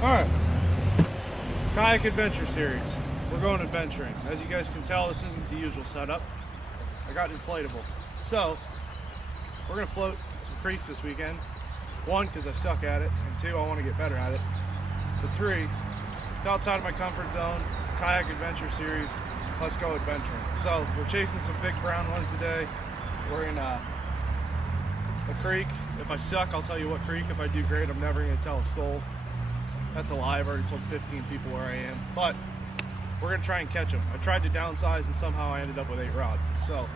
Alright, Kayak Adventure Series. We're going adventuring. As you guys can tell, this isn't the usual setup. I got inflatable. So, we're going to float some creeks this weekend. One, because I suck at it, and two, I want to get better at it. But three, it's outside of my comfort zone. Kayak Adventure Series. Let's go adventuring. So, we're chasing some big brown ones today. We're in a creek. If I suck, I'll tell you what creek. If I do great, I'm never going to tell a soul. That's a lie. I've already told 15 people where I am. But we're going to try and catch them. I tried to downsize and somehow I ended up with 8 rods. So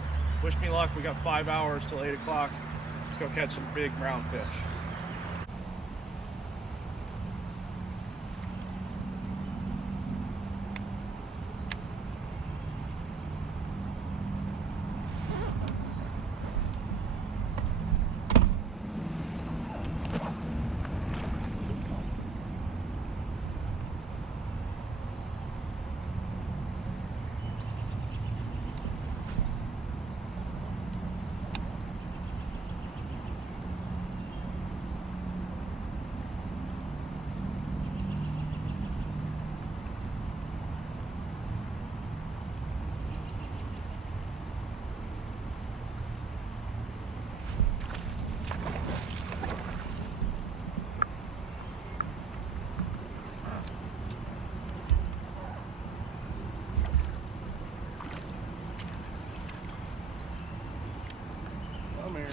wish me luck. We got 5 hours till 8 o'clock. Let's go catch some big brown fish. Come here.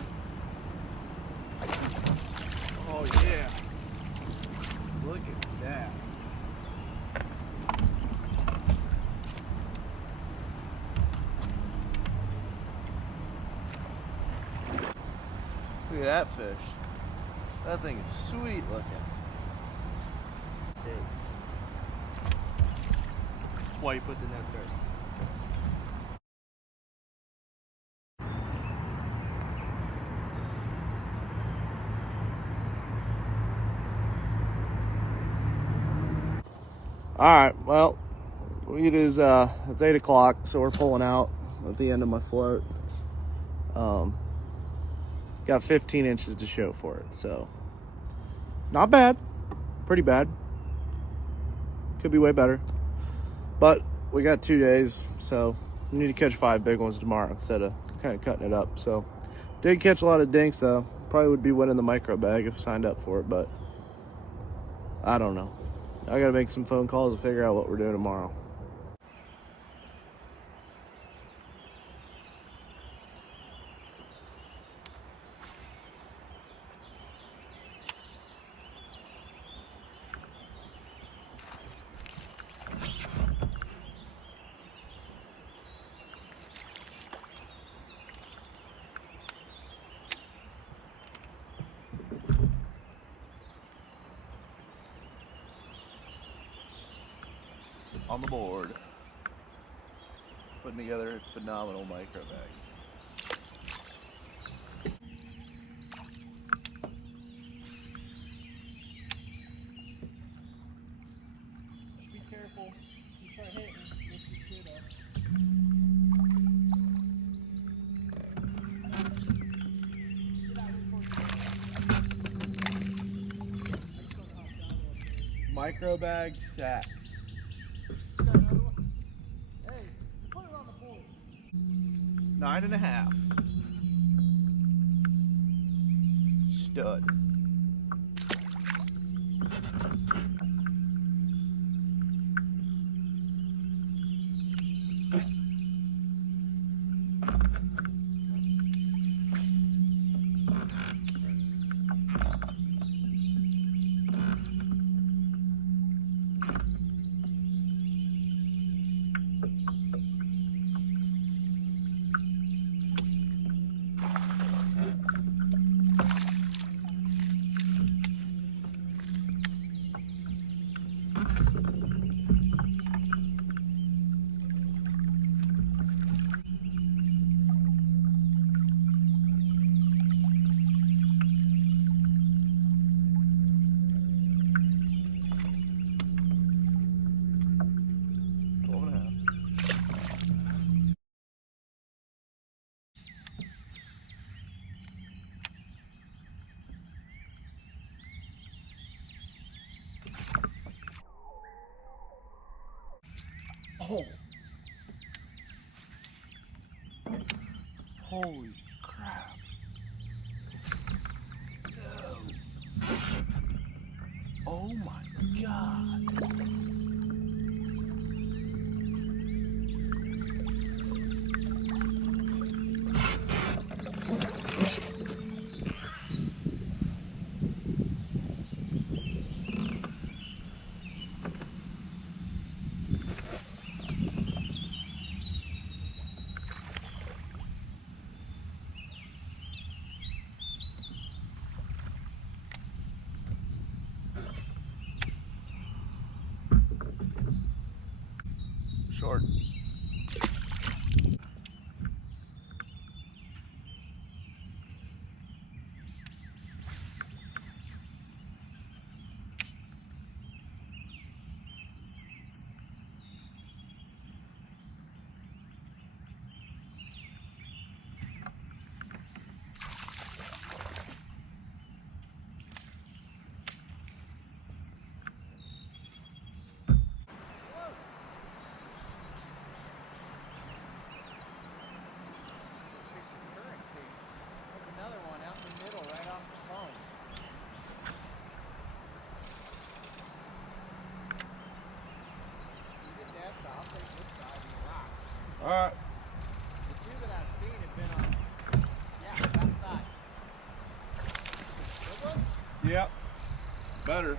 Oh yeah. Look at that. Look at that fish. That thing is sweet looking. That's why you put the net there. Alright, well, it is it's 8 o'clock, so we're pulling out at the end of my float. Got 15 inches to show for it, so not bad. Pretty bad. Could be way better. But we got 2 days, so we need to catch 5 big ones tomorrow instead of kind of cutting it up. So did catch a lot of dinks though. Probably would be winning the micro bag if I signed up for it, but I don't know. I gotta make some phone calls to figure out what we're doing tomorrow. On the board, putting together a phenomenal micro bag. Just be careful. You start hitting, lift your shit up. Micro bag sat. 9.5. Stud. Holy crap. No. Oh my God. Short. All right. The two that I've seen have been on, that side. Good one? Yep. Better.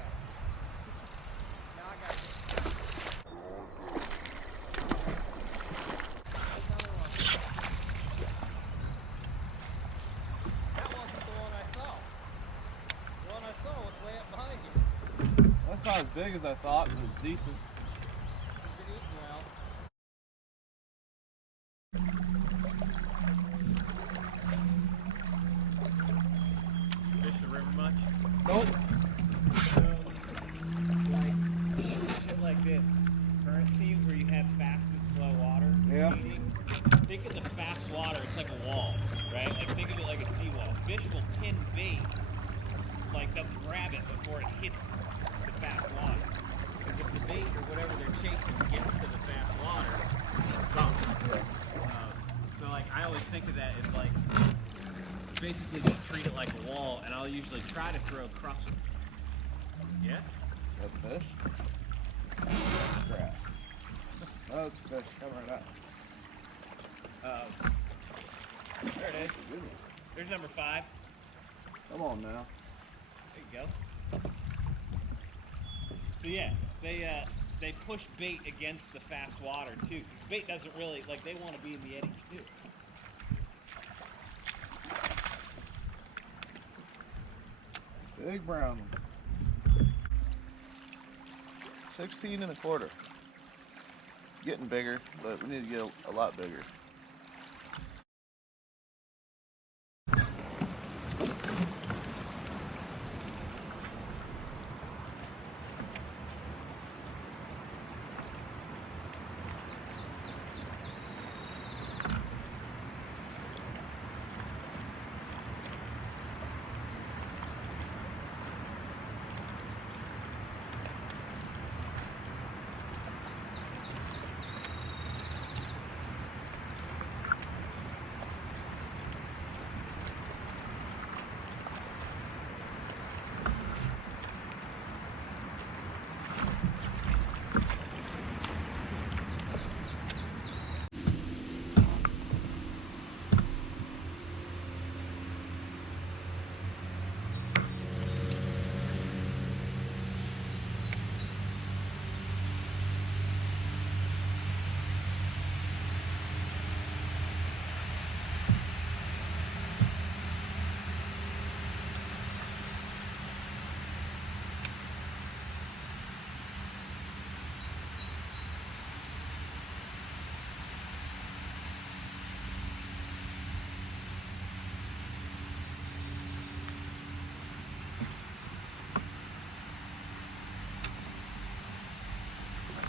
Now I got you. Another one. That wasn't the one I saw. The one I saw was way up behind you. That's not as big as I thought, but it's decent. You've been eating well. Fish the river much? Nope. Like shit like this. Current seams where you have fast and slow water. Yeah. Feeding. Think of the fast water, it's like a wall, right? Like think of it like a seawall. Fish will pin bait, like they'll grab it before it hits the fast water. Because if the bait or whatever they're chasing gets to the fast water, it's gone. So like I always think of that as like basically just treat it like a wall, and I'll usually try to throw across it. Yeah? That fish? Crap. Oh, it's a fish. Come right out. There it is. There's number 5. Come on now. There you go. So yeah, they push bait against the fast water too. 'Cause bait doesn't really, like, they want to be in the eddies too. Big brown one. 16 1/4. Getting bigger, but we need to get a lot bigger.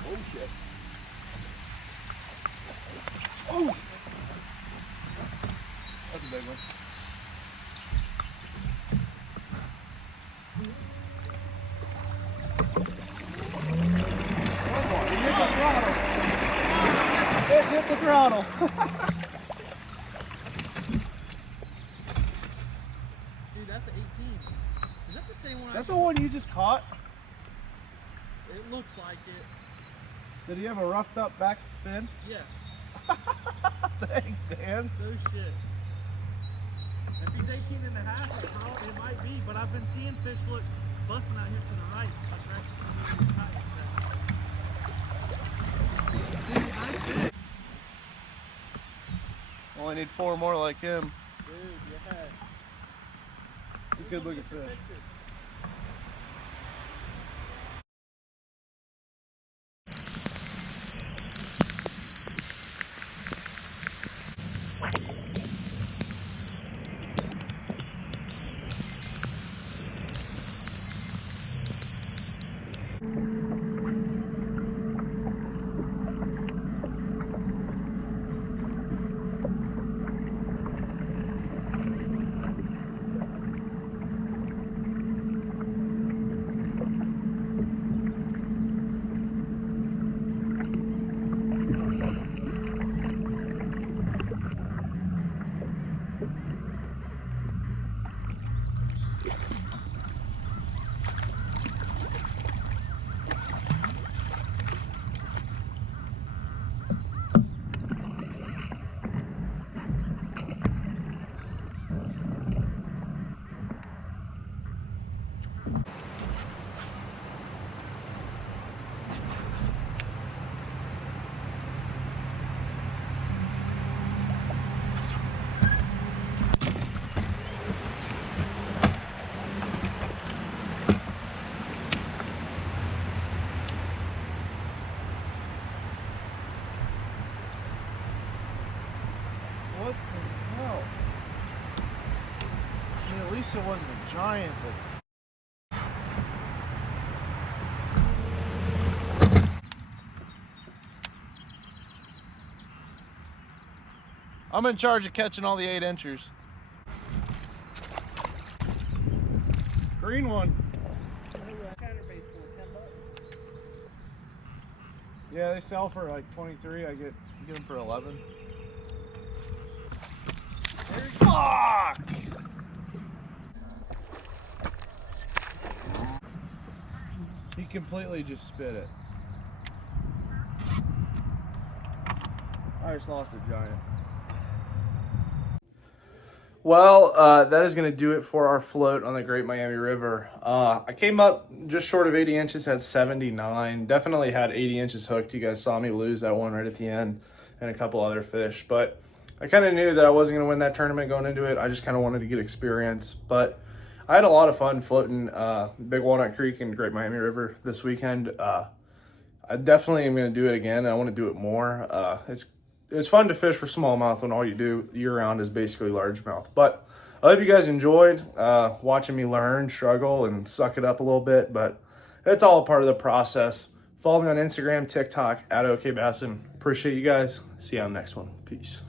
Oh shit. Oh! That's a big one. Oh boy, it hit the throttle. It hit the throttle. same one. Is that the one you just caught? It looks like it. Did he have a roughed up back fin? Yeah. Thanks, man. No shit. If he's 18 and a half, it might be, but I've been seeing fish look busting out here to the right. Like right from the kayak set. Only need 4 more like him. Dude, yeah. It's a good looking fish. What the hell? I mean, at least it wasn't a giant, but... I'm in charge of catching all the 8-inchers. Green one. Yeah, they sell for like 23. I get them for 11. Fuck! He completely just spit it. I just lost a giant. Well, that is going to do it for our float on the Great Miami River. I came up just short of 80 inches, had 79. Definitely had 80 inches hooked. You guys saw me lose that one right at the end and a couple other fish. But I kind of knew that I wasn't going to win that tournament going into it. I just kind of wanted to get experience. But I had a lot of fun floating Big Walnut Creek and Great Miami River this weekend. I definitely am going to do it again. I want to do it more. It's fun to fish for smallmouth when all you do year-round is basically largemouth. But I hope you guys enjoyed watching me learn, struggle, and suck it up a little bit. But it's all a part of the process. Follow me on Instagram, TikTok, @OKBassin. Appreciate you guys. See you on the next one. Peace.